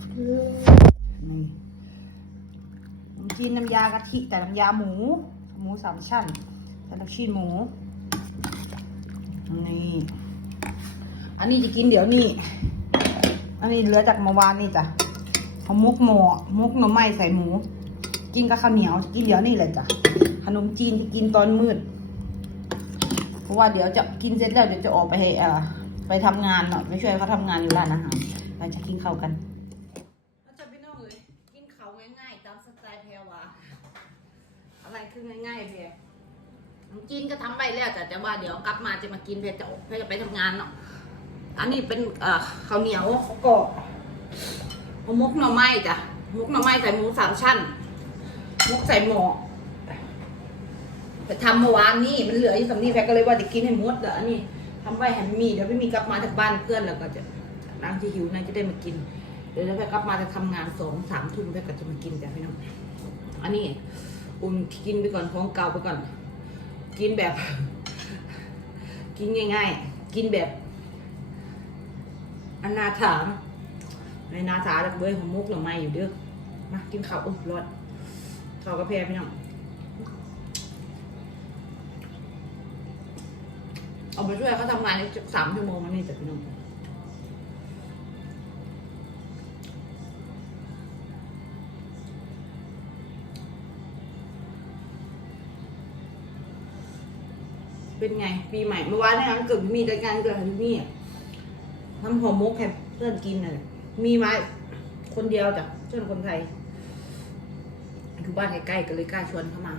นี่น้ำจีนน้ำยากะทิแต่น้ำยาหมู หมูสามชั้นแต่ลูกชิ้นหมู นี่ อันนี้จะกินเดี๋ยวนี้ อันนี้เหลือจากเมื่อวานนี่จ้ะเขามุกหมอมุกหน่อไม้ใส่หมู กินกับข้าวเหนียว กินเดี๋ยวนี่แหละจ้ะ ขนมจีนที่กินตอนมืด เพราะว่าเดี๋ยวจะกินเสร็จแล้วเดี๋ยวจะออกไปให้เอ่อไปทำงานเนาะไปช่วยเขาทำงานอยู่ร้านอาหารเราจะกินข้าวกันเราจะพี่น้องเลยกินข้าวง่ายๆตามสไตล์แพรวาอะไร คือง่ายๆเพียขนมจีนก็ทำไปแล้วจ้ะแต่ว่าเดี๋ยวกลับมาจะมากินเพื่อจะเพื่อจะไปทำงานเนาะอันนี้เป็นเอ่อข้าวเหนียวข้าวกรอบมุกหน่อไม้จ้ะมุกหน่อไม้ใส่หมูสามชั้น มุกใส่หมอแต่ทำเมื่อวานนี้มันเหลืออยู่สำนี้แพรก็เลยว่าจะกินให้หมดเดี๋ยวอันนี้ทำไว้ให้มันมีเดี๋ยวไม่มีกลับมาจากบ้านเพื่อนแล้วก็จะนางที่หิวนางจะได้มากิน เดี๋ยวแพรกลับมาจะทำงานสองสามทุ่มแพรก็จะมากินจ้ะพี่น้องอันนี้ อุ่นกินไปก่อนของเก่าไปก่อน กินแบบ กินง่าย ๆ กินแบบอนาถามในนาถาแล้วเบยของมุกหรือไม่อยู่เด้อมากินข้าวอุ้ยรอดข้าวกระเพาะพี่น้องเอาไปช่วยเขาทำงานในสามชั่วโมงนนี่แต่พี่น้อง เป็นไง ปีใหม่เมื่อวานนยงานเกิดมีแต่งานเกิดของพี่มีอะทำห่อหมกให้เพื่อนกินน่ะมีมาคนเดียวจ้ะเพื่อนคนไทยคือบ้านใกล้ๆก็เลยกล้าชวนเข้ามา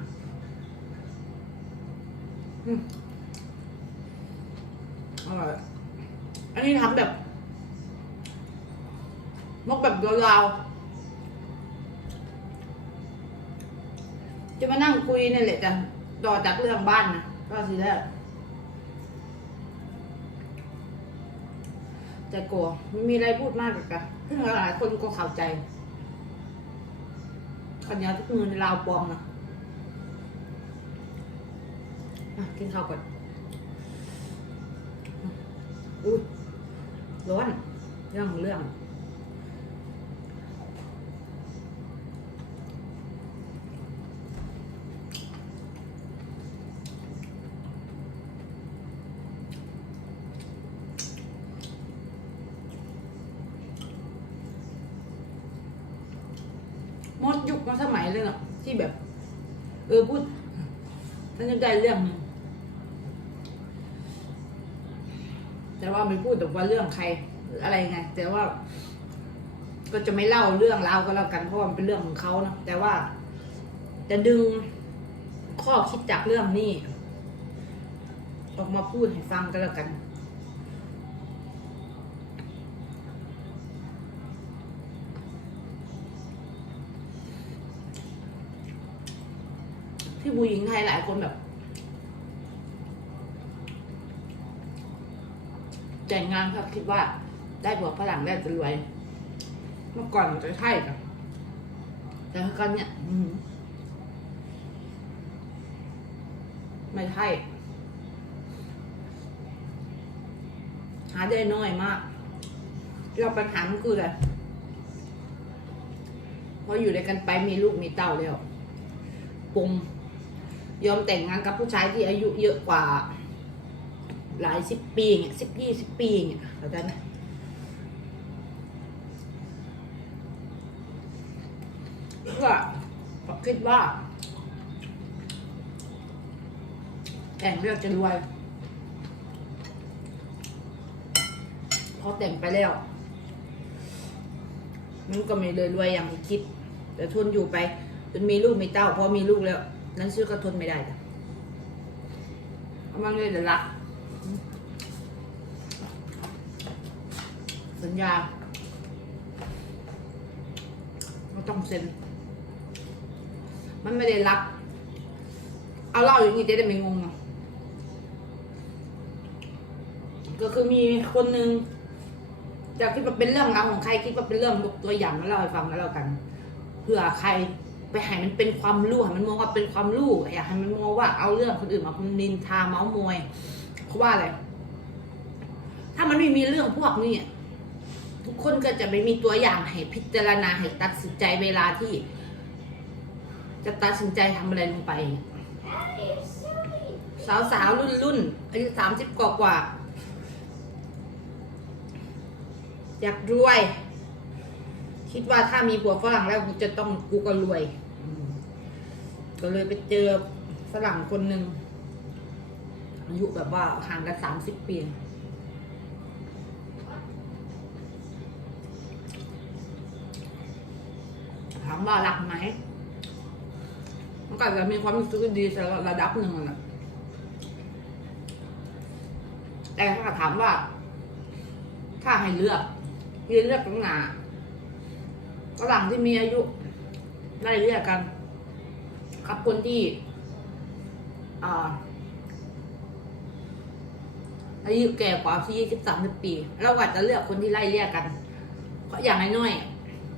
อร่อยอันนี้ทำแบบมกแบบยาวๆจะมานั่งคุยนั่นแหละจ้ะต่อจากเรื่องบ้านนะก็สิแล้ว แต่กลัวมีอะไรพูดมากกับกจ้ะซึ่งหลายคนก็เข้าใจคนนี้ทุกมือลาวปองนะกินข้าวก่อนอุ้ยร้อนเรื่องของเรื่อง ยุคมาสมัยเลยเนาะที่แบบ เออพูดท่านจะได้เรื่องนึงแต่ว่าไม่พูดแต่ว่าเรื่องใครอะไรไงแต่ว่า ก็จะไม่เล่าเรื่องราวก็แล้วกันเพราะมันเป็นเรื่องของเขาเนาะแต่ว่าจะดึงข้อคิดจากเรื่องนี้ ออกมาพูดให้ฟังก็แล้วกัน ที่ผู้หญิงไทยหลายคนแบบ แต่งงานครับคิดว่าได้ผัวฝรั่งได้จะรวย เมื่อก่อนมันจะใช่กันแต่ตอนเนี้ยไม่ใช่หาได้น้อยมากเราปัญหามันคืออะไรพออยู่ด้วยกันไปมีลูกมีเต้าแล้วปรุง ยอมแต่งงานกับผู้ชายที่อายุเยอะกว่า หลายสิบปีเงี้ยสิบยี่สิบปีเงี้ยเข้าใจไหมเพื่อคิดว่า แต่งเรื่องจะรวยพอแต่งไปแล้วมันก็ไม่เลยรวยอย่างที่คิด แต่ทนอยู่ไปจนมีลูกมีเต้าพอมีลูกแล้ว นั้นซื้อก็ทนไม่ได้จ้ะมันเลยเดี๋ยวรัก สัญญาก็ต้องเซ็น มันไม่ได้รัก เอาเล่าอย่างนี้จะได้ไม่งงอะก็คือมีคนหนึ่งจากคิดว่าเป็นเรื่องราวของใครคิดว่าเป็นเรื่องตัวอย่างมาเล่าให้ฟังแล้วแล้วกันเผื่อใคร ไปให้มันเป็นความรู้ให้มันมองว่าเป็นความรู้อยากให้มันมองว่าเอาเรื่องคนอื่นมาพนินทาเมาส์มอยเพราะว่าอะไร ถ้ามันไม่มีเรื่องพวกนี้ทุกคนก็จะไม่มีตัวอย่างให้พิจารณาให้ตัดสินใจเวลาที่ จะตัดสินใจทำอะไรลงไป สาวสาวรุ่นรุ่นอายุสามสิบกว่ากว่า อยากรวย คิดว่าถ้ามีผัวฝรั่งแล้วกูจะต้องกูก็รวย ก็เลยไปเจอฝรั่งคนหนึ่งอายุแบบว่าห่างกันสามสิบปี ถามว่ารักไหมมันก็อาจจะมีความรู้สึกดีแต่ระดับหนึ่งนะแต่ถ้าถามว่า ถ้าให้เลือกยืนเลือกตรงหนาฝรั่งที่มีอายุไล่เรียกกัน กับคนที่อายุแก่กว่าที่ยี่สิบสามสิบปี เราอาจจะเลือกคนที่ไล่เรียกกัน เพราะอย่างน้อย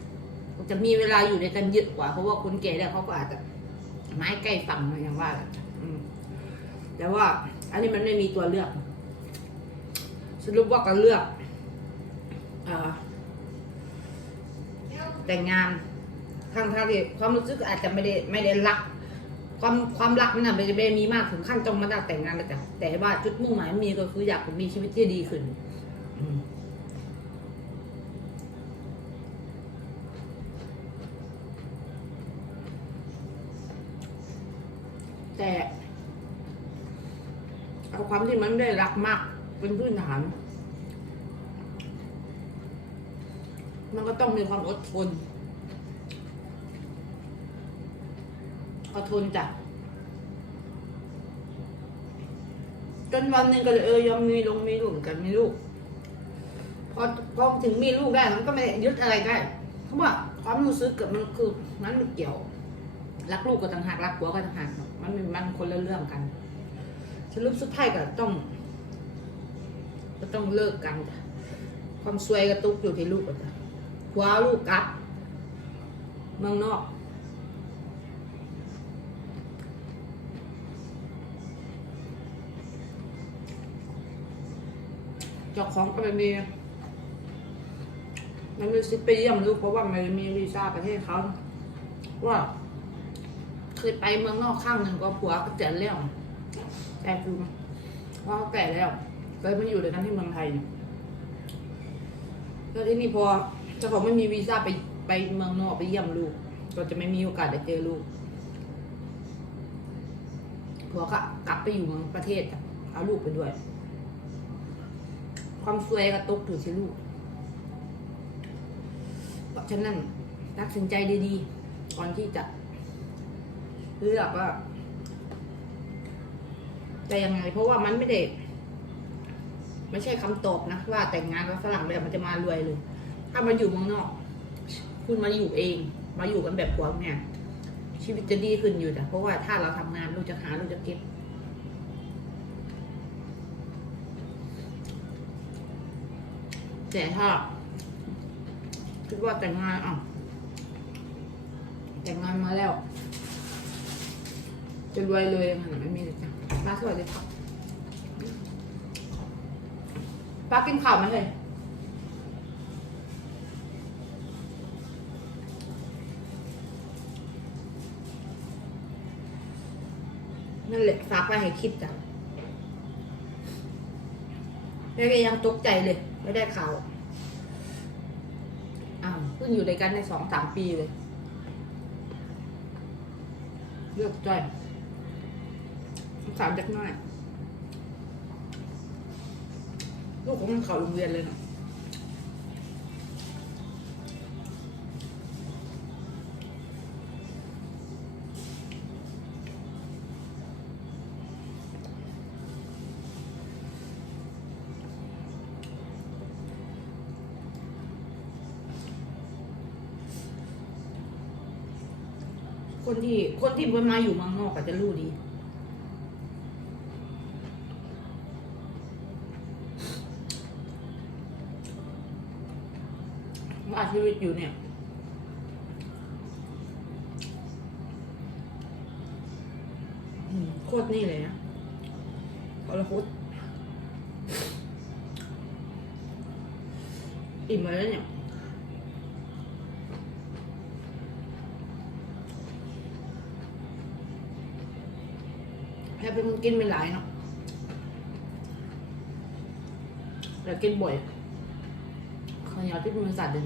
ๆจะมีเวลาอยู่ในกันเยอะกว่า เพราะว่าคนแก่เนี่ยเขาก็อาจจะไม้ใกล้ฝั่งมาอย่างว่าแต่ว่า อันนี้มันไม่มีตัวเลือก สรุปว่าก็เลือกอแต่งงานทางทางที่ความรู้สึกอาจจะไม่ได้ไม่ได้รัก ความความรักมันนะไม่ได้มีมากถึงขั้นต้องมาได้แต่งงานแล้วแต่แต่ว่าจุดมุ่งหมายมีก็คืออยากมีชีวิตที่ดีขึ้นแต่เอาความที่มันได้รักมากเป็นพื้นฐาน มันก็ต้องมีความอดทน อดทนจ้ะจนวันหนึ่งก็เลยเออยอมมีลงมีลูกเหมือนกันมีลูก พอพอถึงมีลูกได้มันก็ไม่ได้ยึดอะไรได้เพราะว่าความรู้สึกกับมันคือมันเกี่ยวรักลูกก็ต่างหากรักผัวก็ต่างหากมันมันคนละเรื่องกันสรุปสุดท้ายก็ต้อง ก็ต้องเลิกกันจ้ะความซวยกระตุกอยู่ที่ลูกจ้ะผัวเอาลูกกลับ เมืองนอก เจ้าของก็ไม่มีมันมีสิทธิ์ไปเยี่ยมลูกเพราะว่ามันมีวีซ่าประเทศเขาว่าเคยไปเมืองนอกข้างหนึ่งก็ผัวก็เจ็บแล้วแต่คือว่าเขาแก่แล้วเลยมาอยู่ด้วยกันที่เมืองไทยแล้วที่นี่พอเจ้าของไม่มีวีซ่าไปไปเมืองนอกไปเยี่ยมลูก ก็จะไม่มีโอกาสได้เจอลูกผัวก็กลับไปอยู่เมืองประเทศเอาลูกไปด้วย ความสวยก็ตกถึงที่ลูกเพราะฉะนั้นตัดสินใจดีๆ ก่อนที่จะเลือกว่าจะยังไง เพราะว่ามันไม่ได้ไม่ใช่คำตอบนะว่าแต่งงานกับฝรั่งแล้วมันจะมารวยเลย ถ้ามาอยู่เมืองนอก คุณมาอยู่เอง มาอยู่กันแบบผัวเมียชีวิตจะดีขึ้นอยู่แต่เพราะว่าถ้าเราทำงานเราจะหาเราจะเก็บ แต่ถ้าคิดว่าแต่งงานอะแต่งงานมาแล้ว จะรวยเลยมันไม่มีเลยจ้ะป้าสวัสดีครับป้ากินข้าวไหมเลยนั่นแหละฝากไปให้คิดจ้ะ แม่ก็ยังตกใจเลย ไม่ได้ข่าวอ้าวเพิ่งอยู่ด้วยกันในสองสามปีเลย เลือกจ้อยสามจักน้อย ลูกของมันเขาโรงเรียนเลยเนาะ คนที่คนที่เมาอยู่มังนอกก็จะรู้ดี ว่าชีวิตอยู่เนี่ย โคตรนี่เลยนะทรหดอิ่มแล้วเนี่ย เป็นกินไม่หลายเนาะแต่กินบ่อยข้าวเหนียวที่เป็นสัตว์เดิน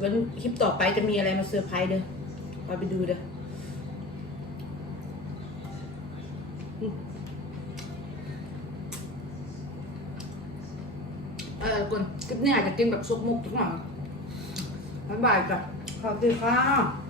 วันคลิปต่อไปจะมีอะไรมาเซอร์ไพรส์เด้อคอยไปดูเด้อเออคนคลิปนี้อาจจะกินแบบซุกมุกทุกหน่อยบ๊ายบายจ้ะขอบคุณค่ะ